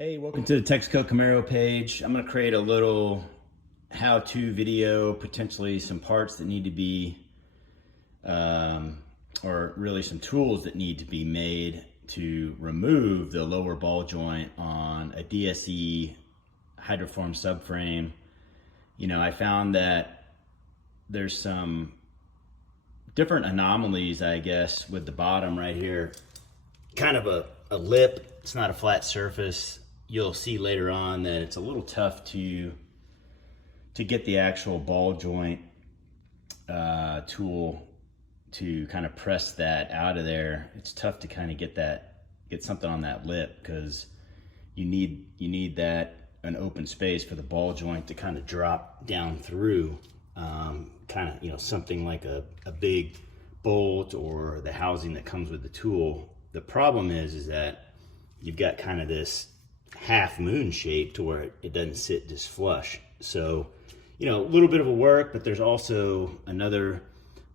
Hey, welcome to the Texaco Camaro page. I'm going to create a little how-to video, potentially some parts that need to be, or really some tools that need to be made to remove the lower ball joint on a DSE Hydroform subframe. You know, I found that there's some different anomalies, I guess, with the bottom right here. Kind of a lip, it's not a flat surface. You'll see later on that it's a little tough to get the actual ball joint tool to kind of press that out of there. It's tough to kind of get something on that lip, because you need that an open space for the ball joint to kind of drop down through, kind of, you know, something like a big bolt or the housing that comes with the tool. The problem is that you've got kind of this half moon shape to where it doesn't sit just flush. So, you know, a little bit of a work, but there's also another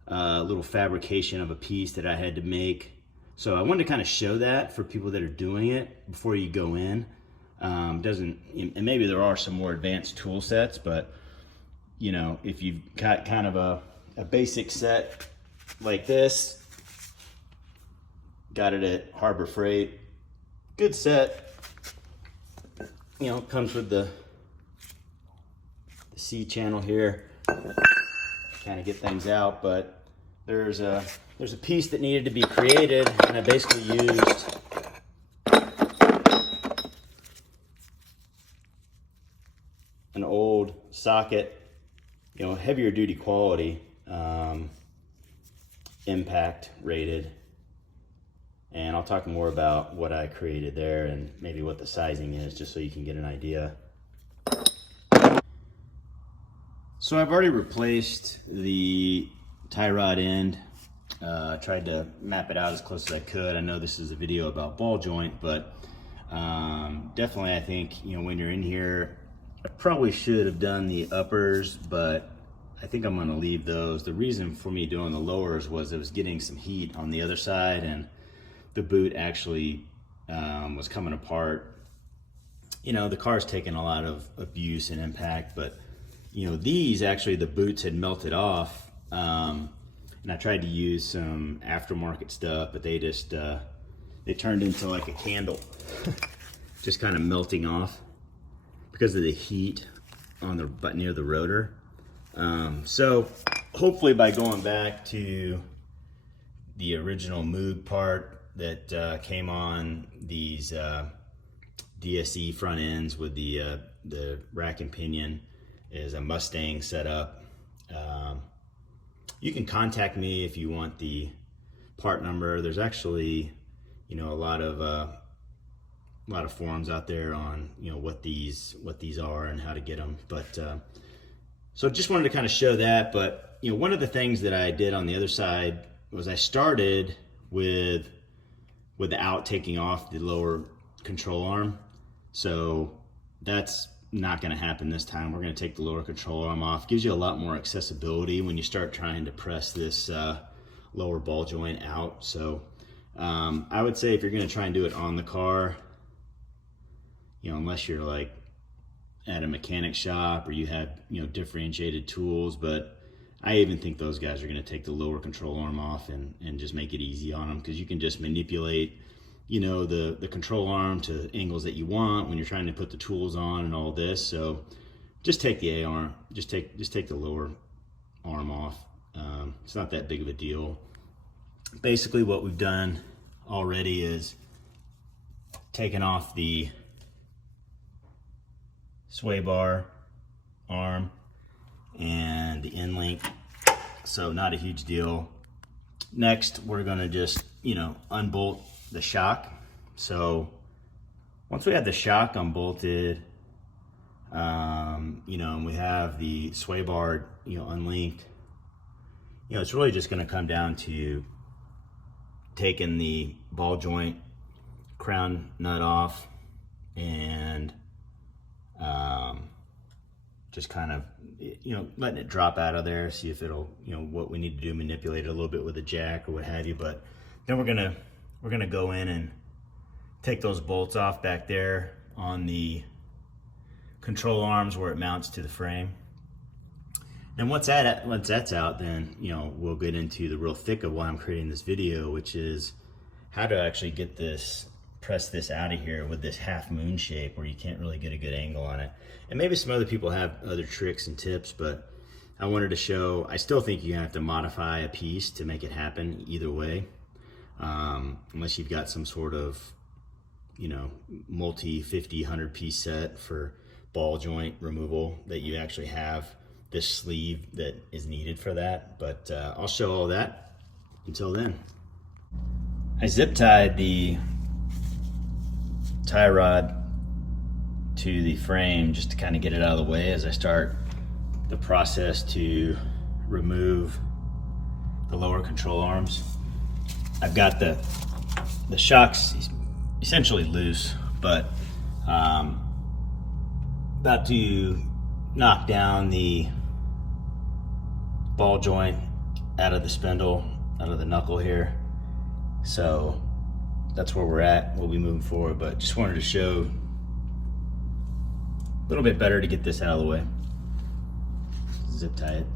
little fabrication of a piece that I had to make. So I wanted to kind of show that for people that are doing it before you go in. And maybe there are some more advanced tool sets, but you know, if you've got kind of a basic set like this, got it at Harbor Freight, good set. You know, comes with the C channel here, kind of get things out. But there's a piece that needed to be created, and I basically used an old socket, you know, heavier duty quality, impact rated. And I'll talk more about what I created there and maybe what the sizing is, just so you can get an idea. So I've already replaced the tie rod end. Tried to map it out as close as I could. I know this is a video about ball joint, but definitely I think, you know, when you're in here, I probably should have done the uppers, but I think I'm gonna leave those. The reason for me doing the lowers was I was getting some heat on the other side, and the boot actually was coming apart. You know, the car's taken a lot of abuse and impact, but you know, these actually, the boots had melted off, and I tried to use some aftermarket stuff, but they just they turned into like a candle, just kind of melting off because of the heat on the butt near the rotor. So hopefully by going back to the original MOOG part that came on these DSE front ends with the rack and pinion is a Mustang setup. You can contact me if you want the part number. There's actually, you know, a lot of forums out there on, you know, what these are and how to get them. But so just wanted to kind of show that. But you know, one of the things that I did on the other side was I started without taking off the lower control arm. So that's not going to happen this time. We're going to take the lower control arm off. Gives you a lot more accessibility when you start trying to press this lower ball joint out. So I would say if you're going to try and do it on the car, you know, unless you're like at a mechanic shop or you have, you know, differentiated tools, but I even think those guys are going to take the lower control arm off and just make it easy on them, because you can just manipulate, you know, the control arm to angles that you want when you're trying to put the tools on and all this. So just take the A arm, just take the lower arm off. It's not that big of a deal. Basically what we've done already is taken off the sway bar arm and the end link, so not a huge deal. Next, we're gonna just, you know, unbolt the shock. So once we have the shock unbolted, you know, and we have the sway bar, you know, unlinked, you know, it's really just gonna come down to taking the ball joint crown nut off and just kind of, you know, letting it drop out of there, see if it'll, you know, what we need to do, manipulate it a little bit with a jack or what have you. But then we're gonna go in and take those bolts off back there. on the control arms where it mounts to the frame. And once that's out, then we'll get into the real thick of why I'm creating this video, which is how to actually get this, press this out of here with this half moon shape where you can't really get a good angle on it. And maybe some other people have other tricks and tips, but I wanted to show, I still think you have to modify a piece to make it happen either way, unless you've got some sort of multi 50, 100 piece set for ball joint removal that you actually have this sleeve that is needed for that. But I'll show all that. Until then, I zip tied the tie rod to the frame just to kind of get it out of the way as I start the process to remove the lower control arms. I've got the shocks essentially loose, but about to knock down the ball joint out of the spindle, out of the knuckle here. So that's where we're at. We'll be moving forward, but just wanted to show a little bit better to get this out of the way. Zip tie it.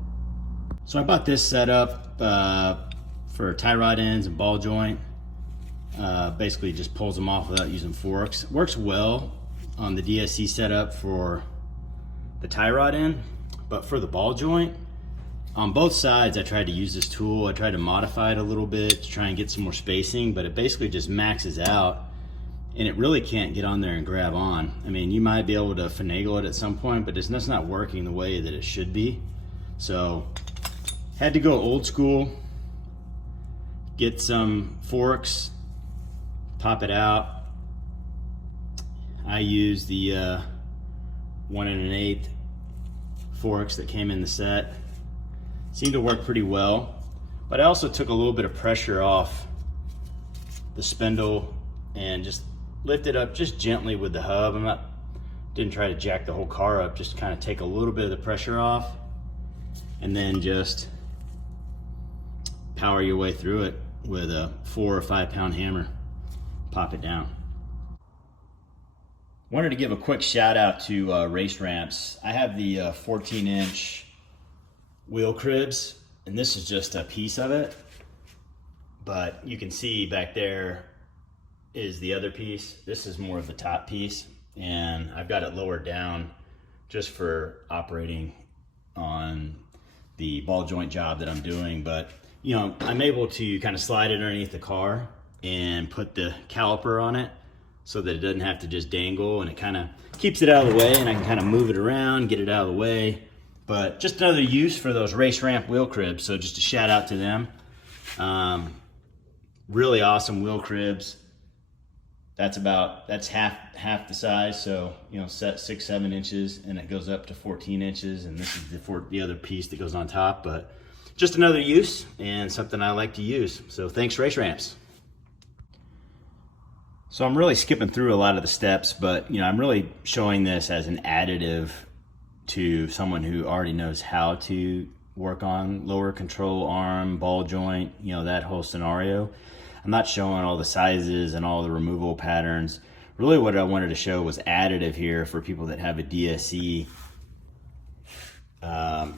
So I bought this setup for tie rod ends and ball joint. Basically just pulls them off without using forks. It works well on the DSC setup for the tie rod end, but for the ball joint, on both sides I tried to use this tool. I tried to modify it a little bit to try and get some more spacing, but it basically just maxes out and it really can't get on there and grab on. I mean, you might be able to finagle it at some point, but it's not working the way that it should be. So had to go old school, get some forks, pop it out. I use the 1 1/8 forks that came in the set. Seemed to work pretty well, but I also took a little bit of pressure off the spindle and just lifted up just gently with the hub. Didn't try to jack the whole car up, just kind of take a little bit of the pressure off and then just power your way through it with a 4 or 5 pound hammer. Pop it down. Wanted to give a quick shout out to race ramps. I have the 14-inch wheel cribs, and this is just a piece of it, but you can see back there is the other piece. This is more of the top piece, and I've got it lowered down just for operating on the ball joint job that I'm doing. But I'm able to kind of slide it underneath the car and put the caliper on it so that it doesn't have to just dangle, and it kind of keeps it out of the way, and I can kind of move it around, get it out of the way. But just another use for those race ramp wheel cribs. So just a shout out to them. Really awesome wheel cribs. That's half the size. So, set 6-7 inches, and it goes up to 14 inches. And this is the other piece that goes on top, but just another use and something I like to use. So thanks, race ramps. So I'm really skipping through a lot of the steps, but I'm really showing this as an additive to someone who already knows how to work on lower control arm, ball joint, that whole scenario. I'm not showing all the sizes and all the removal patterns. Really what I wanted to show was additive here for people that have a DSC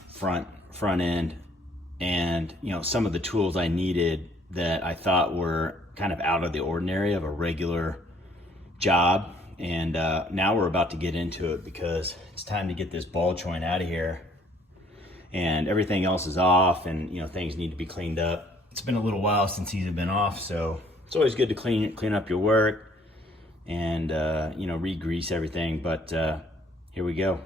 front end, and some of the tools I needed that I thought were kind of out of the ordinary of a regular job. And now we're about to get into it because it's time to get this ball joint out of here, and everything else is off, and things need to be cleaned up. It's been a little while since these have been off, so it's always good to clean up your work and re-grease everything. But here we go.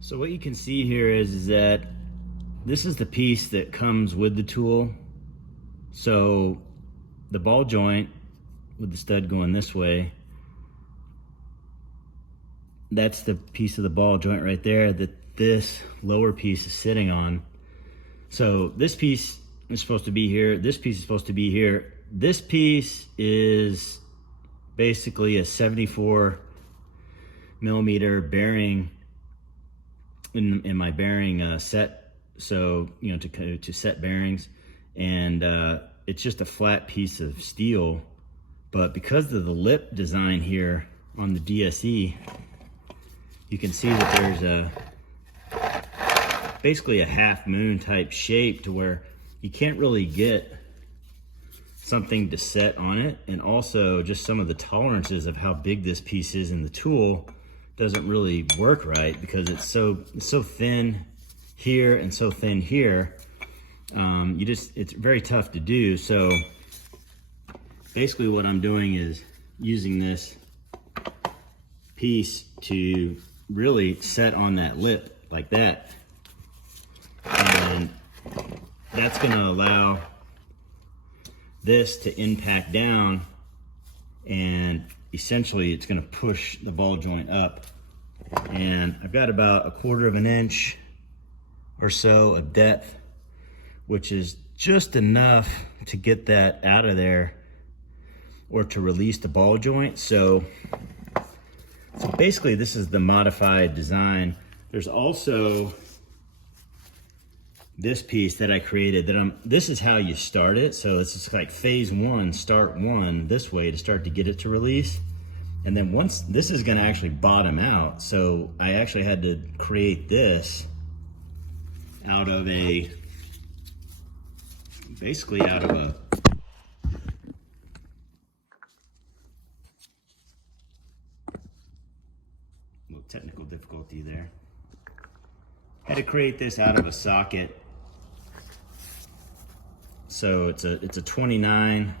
So what you can see here is that this is the piece that comes with the tool. So the ball joint with the stud going this way, that's the piece of the ball joint right there that this lower piece is sitting on. So this piece is supposed to be here. This piece is supposed to be here. This piece is basically a 74 millimeter bearing in my bearing set so you know, to set bearings, and it's just a flat piece of steel. But because of the lip design here on the DSE, you can see that there's basically a half moon type shape to where you can't really get something to set on it. And also just some of the tolerances of how big this piece is in the tool doesn't really work right, because it's so thin here and so thin here. It's very tough to do. So basically what I'm doing is using this piece to really set on that lip like that. And that's going to allow this to impact down, and essentially it's going to push the ball joint up. And I've got about 1/4 of an inch or so of depth, which is just enough to get that out of there or to release the ball joint. So basically this is the modified design. There's also this piece that I created this is how you start it. So it's just like phase 1, start 1 this way to start to get it to release. And then once this is going to actually bottom out, so I actually had to create this out of basically out of a little technical difficulty there. Had to create this out of a socket. So it's a 29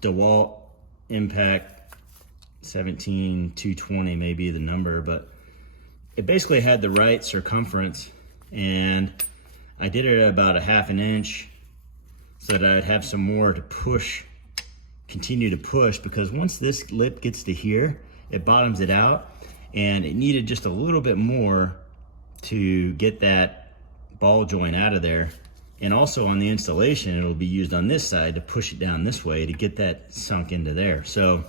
DeWalt impact 17220 may be the number, but it basically had the right circumference, and I did it at about 1/2 inch so that I'd have some more to push, continue to push, because once this lip gets to here, it bottoms it out, and it needed just a little bit more to get that ball joint out of there. And also on the installation, it'll be used on this side to push it down this way to get that sunk into there. So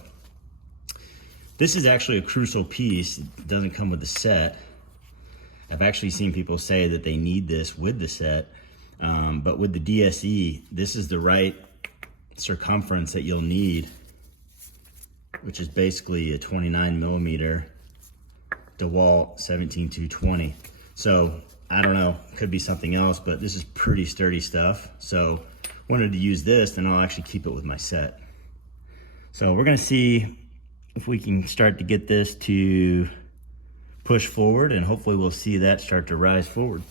this is actually a crucial piece. It doesn't come with the set. I've actually seen people say that they need this with the set, but with the DSE, this is the right circumference that you'll need, which is basically a 29mm DeWalt 17220. So I don't know, could be something else, but this is pretty sturdy stuff. So wanted to use this, and I'll actually keep it with my set. So we're gonna see if we can start to get this to push forward, and hopefully we'll see that start to rise forward.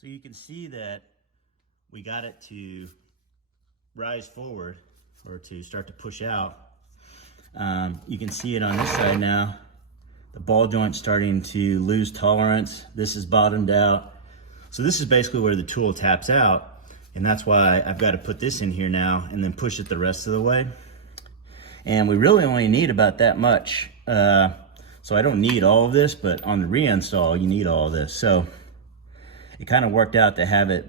So you can see that we got it to rise forward, or to start to push out. You can see it on this side now. The ball joint's starting to lose tolerance. This is bottomed out. So this is basically where the tool taps out, and that's why I've got to put this in here now and then push it the rest of the way. And we really only need about that much. So I don't need all of this, but on the reinstall, you need all of this. So it kind of worked out to have it,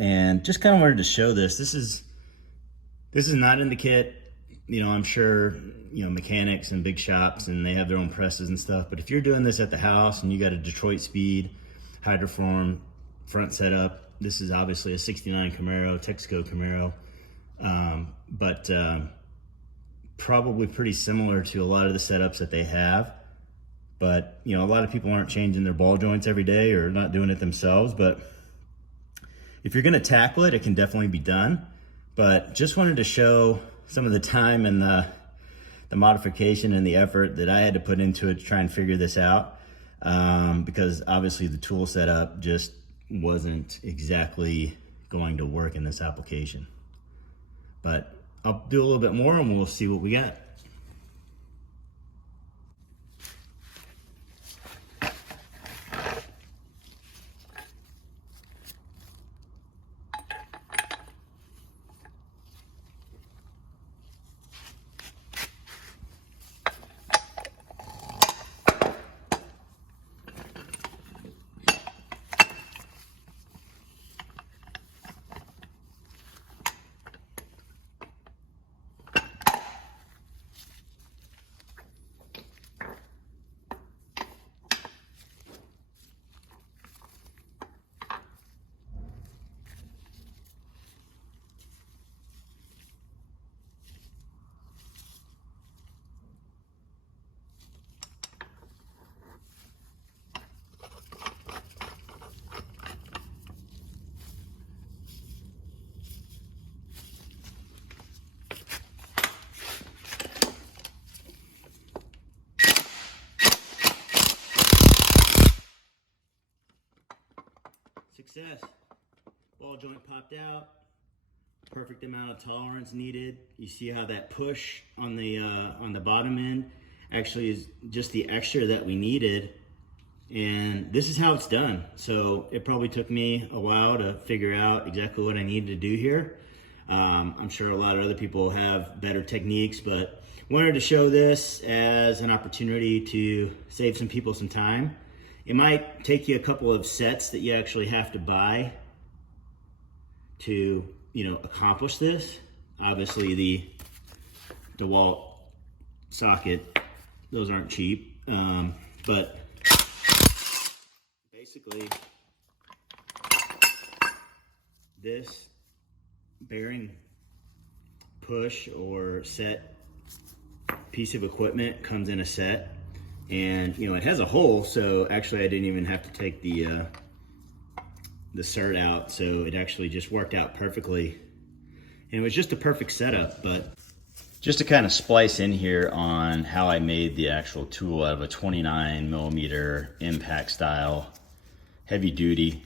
and just kind of wanted to show this. This is not in the kit. You know, I'm sure, you know, mechanics and big shops, and they have their own presses and stuff, but if you're doing this at the house and you got a Detroit Speed Hydroform front setup, this is obviously a 69 Camaro, Texaco Camaro, but probably pretty similar to a lot of the setups that they have. But, you know, a lot of people aren't changing their ball joints every day or not doing it themselves. But if you're going to tackle it, it can definitely be done. But just wanted to show some of the time and the modification and the effort that I had to put into it to try and figure this out. Because obviously the tool setup just wasn't exactly going to work in this application. But I'll do a little bit more and we'll see what we got. success. Ball joint popped out. Perfect amount of tolerance needed. You see how that push on the bottom end actually is just the extra that we needed. And this is how it's done. So it probably took me a while to figure out exactly what I needed to do here. I'm sure a lot of other people have better techniques, but wanted to show this as an opportunity to save some people some time. It might take you a couple of sets that you actually have to buy to, accomplish this. Obviously the DeWalt socket, those aren't cheap, but basically this bearing push or set piece of equipment comes in a set, and it has a hole, so actually I didn't even have to take the cert out, so it actually just worked out perfectly, and it was just a perfect setup. But just to kind of splice in here on how I made the actual tool out of a 29mm impact style heavy duty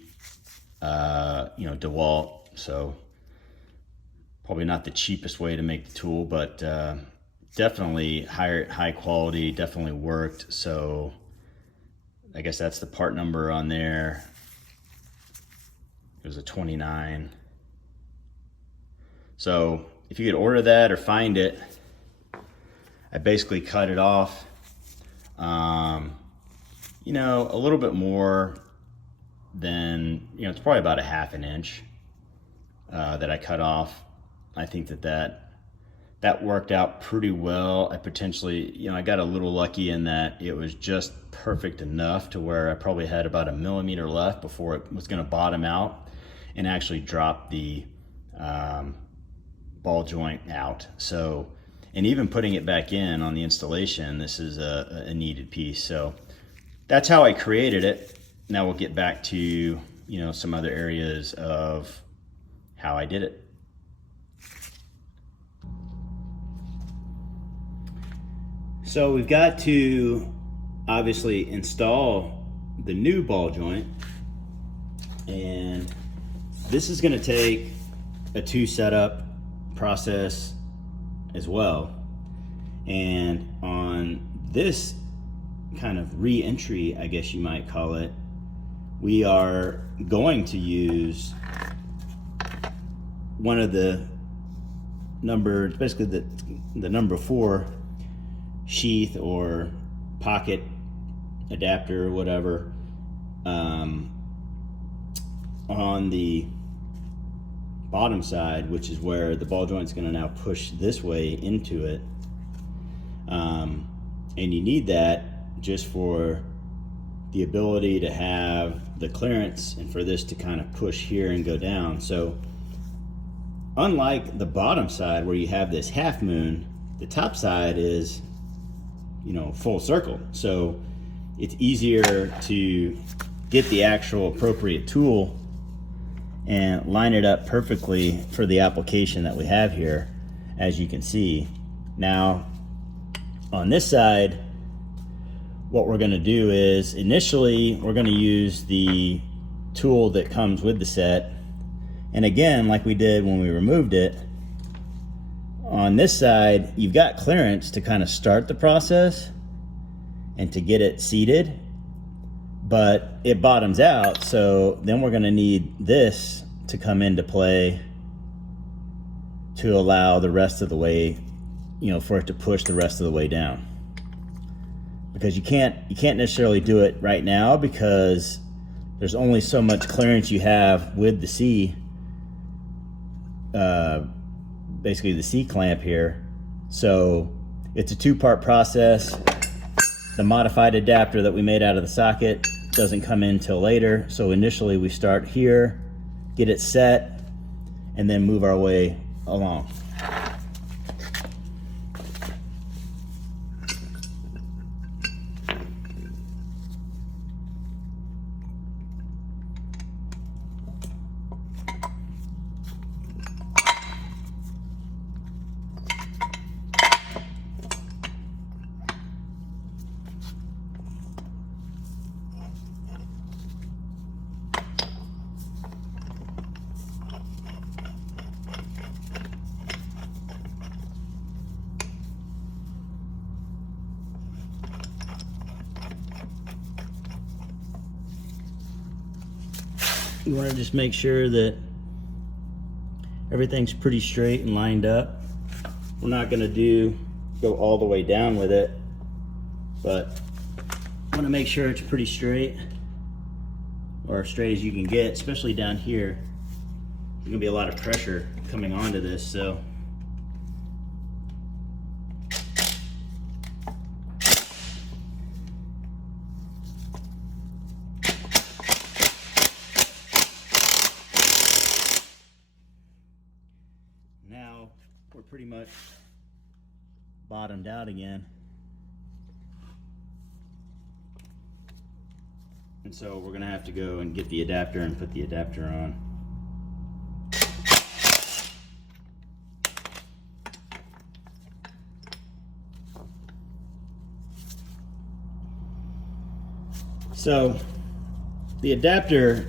DeWalt, so probably not the cheapest way to make the tool, but definitely high quality, definitely worked. So I guess that's the part number on there. It was a 29. So if you could order that or find it, I basically cut it off, a little bit more than, it's probably about a 1/2 inch that I cut off. I think that worked out pretty well. I potentially, I got a little lucky in that it was just perfect enough to where I probably had about 1 millimeter left before it was gonna bottom out and actually drop the ball joint out. So, and even putting it back in on the installation, this is a needed piece. So that's how I created it. Now we'll get back to, some other areas of how I did it. So we've got to obviously install the new ball joint, and this is going to take a 2 setup process as well. And on this kind of re-entry, I guess you might call it, we are going to use one of the basically the number 4 sheath or pocket adapter or whatever on the bottom side, which is where the ball joint is going to now push this way into it, and you need that just for the ability to have the clearance and for this to kind of push here and go down. So unlike the bottom side where you have this half moon, the top side is full circle, so it's easier to get the actual appropriate tool and line it up perfectly for the application that we have here, as you can see. Now on this side, what we're going to do is initially we're going to use the tool that comes with the set, and again, like we did when we removed it, on this side you've got clearance to kind of start the process and to get it seated, but it bottoms out, so then we're going to need this to come into play to allow the rest of the way, for it to push the rest of the way down. Because you can't necessarily do it right now because there's only so much clearance you have with the C, basically the C clamp here. So it's a 2-part process. The modified adapter that we made out of the socket doesn't come in till later. So initially we start here, get it set, and then move our way along. you want to just make sure that everything's pretty straight and lined up. We're not going to go all the way down with it, but I want to make sure it's pretty straight, or as straight as you can get, especially down here. There's going to be a lot of pressure coming onto this, so now we're pretty much bottomed out again. And so we're gonna have to go and get the adapter and put the adapter on. So the adapter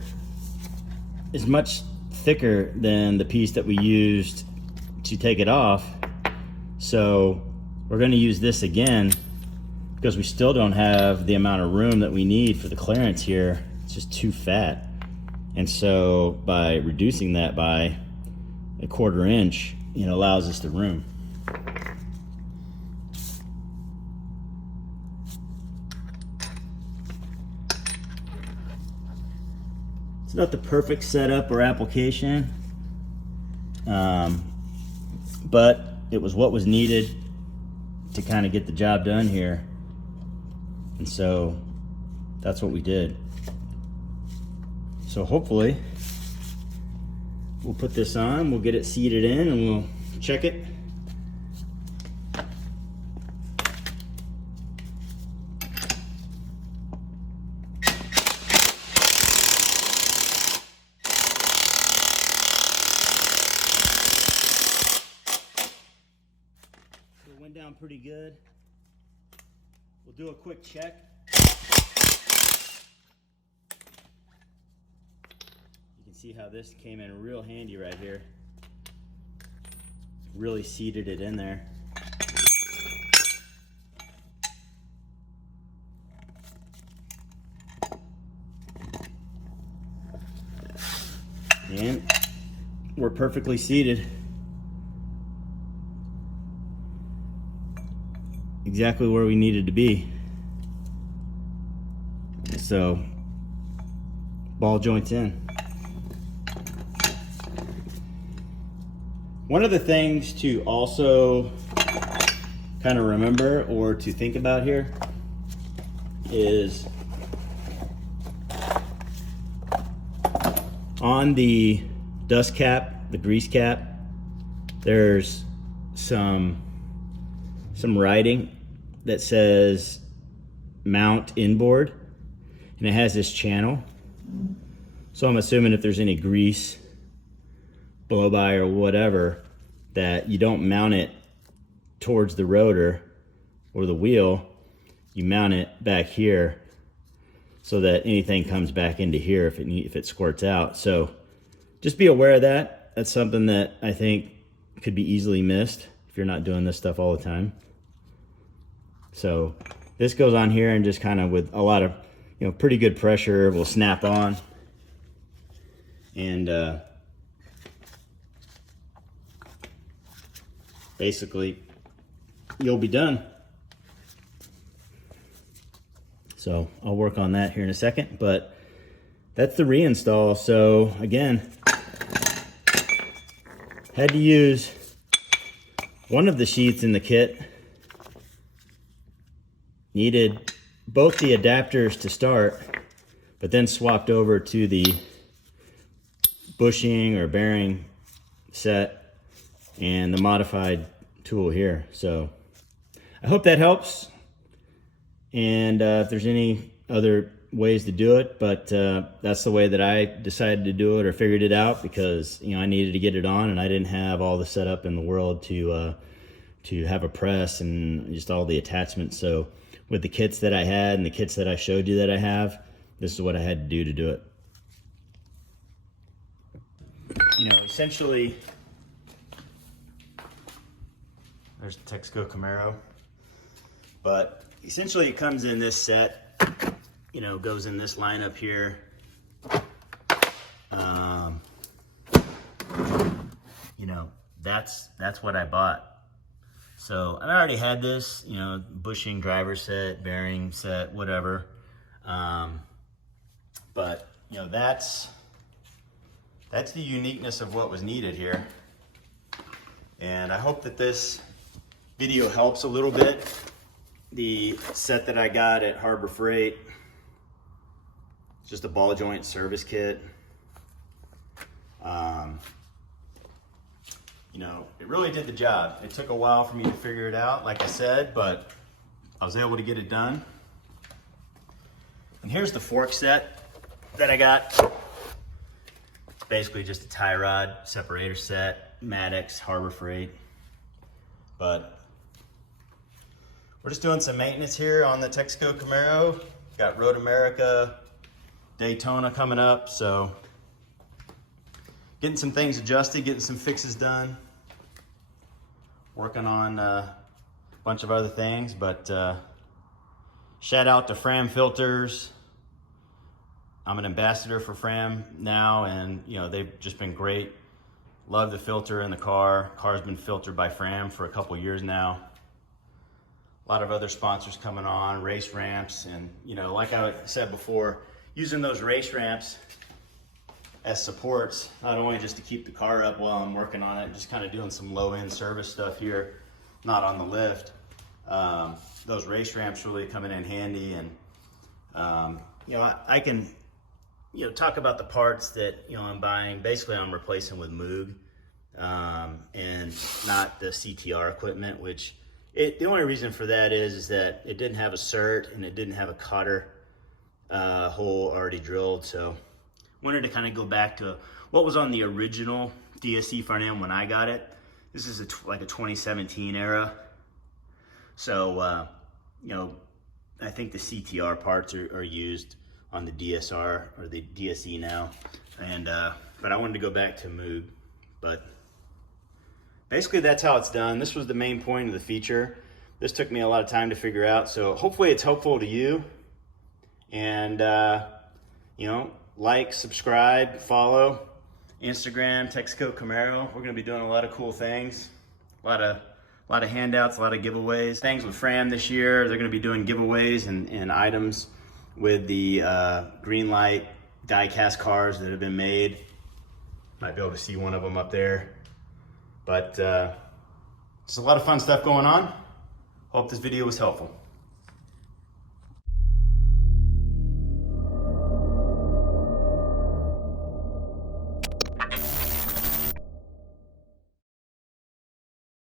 is much thicker than the piece that we used to take it off. So we're going to use this again because we still don't have the amount of room that we need for the clearance here. It's just too fat. And so by reducing that by a 1/4 inch, it allows us the room. It's not the perfect setup or application, but it was what was needed to kind of get the job done here. And so that's what we did. So hopefully we'll put this on, we'll get it seated in, and we'll check it. Went down pretty good. We'll do a quick check. You can see how this came in real handy right here. Really seated it in there. And we're perfectly seated. Exactly where we needed to be. So ball joints in. One of the things to also kind of remember or to think about here is on the dust cap, the grease cap, there's some writing that says mount inboard, and it has this channel. So I'm assuming if there's any grease, blow by or whatever, that you don't mount it towards the rotor or the wheel, you mount it back here so that anything comes back into here if it squirts out. So just be aware of that. That's something that I think could be easily missed if you're not doing this stuff all the time. So this goes on here, and just kind of with a lot of, pretty good pressure will snap on, and basically you'll be done. So I'll work on that here in a second, but that's the reinstall. So again, had to use one of the sheets in the kit. Needed both the adapters to start, but then swapped over to the bushing or bearing set and the modified tool here. So I hope that helps. And if there's any other ways to do it, but that's the way that I decided to do it or figured it out, because I needed to get it on, and I didn't have all the setup in the world to have a press and just all the attachments. So with the kits that I had and the kits that I showed you that I have, this is what I had to do it. Essentially, there's the Texaco Camaro, but essentially it comes in this set, goes in this lineup here. you know, that's what I bought. So I already had this, you know, bushing, driver set, bearing set, whatever. But you know, that's the uniqueness of what was needed here. And I hope that this video helps a little bit. The set that I got at Harbor Freight, it's just a ball joint service kit. You know, it really did the job. It took a while for me to figure it out, like I said, but I was able to get it done. And here's the fork set that I got. It's basically just a tie rod separator set, Maddox, Harbor Freight. But we're just doing some maintenance here on the Texaco Camaro. Got Road America, Daytona coming up, so getting some things adjusted, getting some fixes done, working on a bunch of other things, but shout out to Fram Filters. I'm an ambassador for Fram now, and you know, they've just been great. Love the filter in the car. Car's been filtered by Fram for a couple years now. A lot of other sponsors coming on, race ramps, and you know, like I said before, using those race ramps as supports, not only just to keep the car up while I'm working on it, just kind of doing some low-end service stuff here, not on the lift. Those race ramps really coming in handy, and you know, I can, you know, talk about the parts that, you know, I'm buying. Basically, I'm replacing with MOOG, and not the CTR equipment, which the only reason for that is that it didn't have a cert and it didn't have a cotter hole already drilled. So wanted to kind of go back to what was on the original DSC front end when I got it. This is like a 2017 era. So, you know, I think the CTR parts are used on the DSR or the DSE now. And, but I wanted to go back to MOOG. But basically that's how it's done. This was the main point of the feature. This took me a lot of time to figure out. So hopefully it's helpful to you. And, you know, like, subscribe, follow, Instagram, Texaco Camaro. We're gonna be doing a lot of cool things. A lot of handouts, a lot of giveaways. Things with Fram this year. They're gonna be doing giveaways and items with the green light die-cast cars that have been made. Might be able to see one of them up there. But there's a lot of fun stuff going on. Hope this video was helpful.